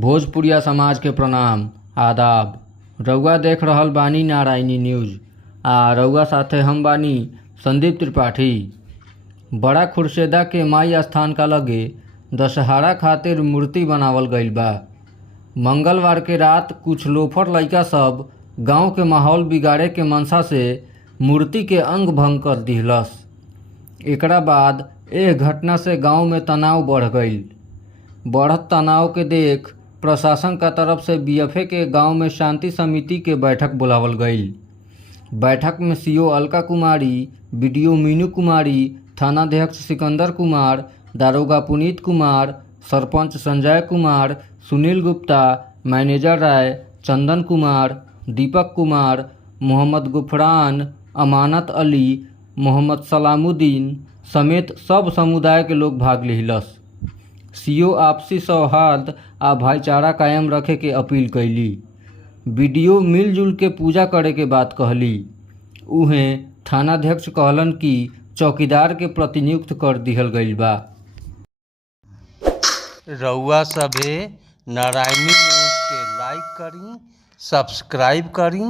भोजपुरिया समाज के प्रणाम आदाब। रउआ देख रहल बानी नारायणी न्यूज आ रउआ साथे हम बानी संदीप त्रिपाठी। बड़ा खुर्शेदा के माई स्थान का लगे दशहरा खातिर मूर्ति बनावल गईल बा। मंगलवार के रात कुछ लोफर लइका सब गांव के माहौल बिगाड़े के मनसा से मूर्ति के अंग भंग कर दिहलस। एकरा बाद एह घटना से गांव में तनाव बढ़ गईल। बढ़त तनाव के देख प्रशासन का तरफ से बीएफए के गांव में शांति समिति के बैठक बुलावल गईल। बैठक में सीओ अलका कुमारी, बीडीओ मीनू कुमारी, थानाध्यक्ष सिकंदर कुमार, दारोगा पुनीत कुमार, सरपंच संजय कुमार, सुनील गुप्ता, मैनेजर राय, चंदन कुमार, दीपक कुमार, मोहम्मद गुफरान, अमानत अली, मोहम्मद सलामुद्दीन समेत सब समुदाय के लोग भाग लिहलस। सीओ आपसी सौहार्द आ भाईचारा कायम रखे के अपील कैली। बीडीओ मिलजुल के पूजा करे के बात कहली। उहें थानाध्यक्ष कहलन कि चौकीदार के प्रतिनियुक्त कर दिहल गईल बा। रउआ सभे नारायणी न्यूज़ के लाइक करी, सब्सक्राइब करी।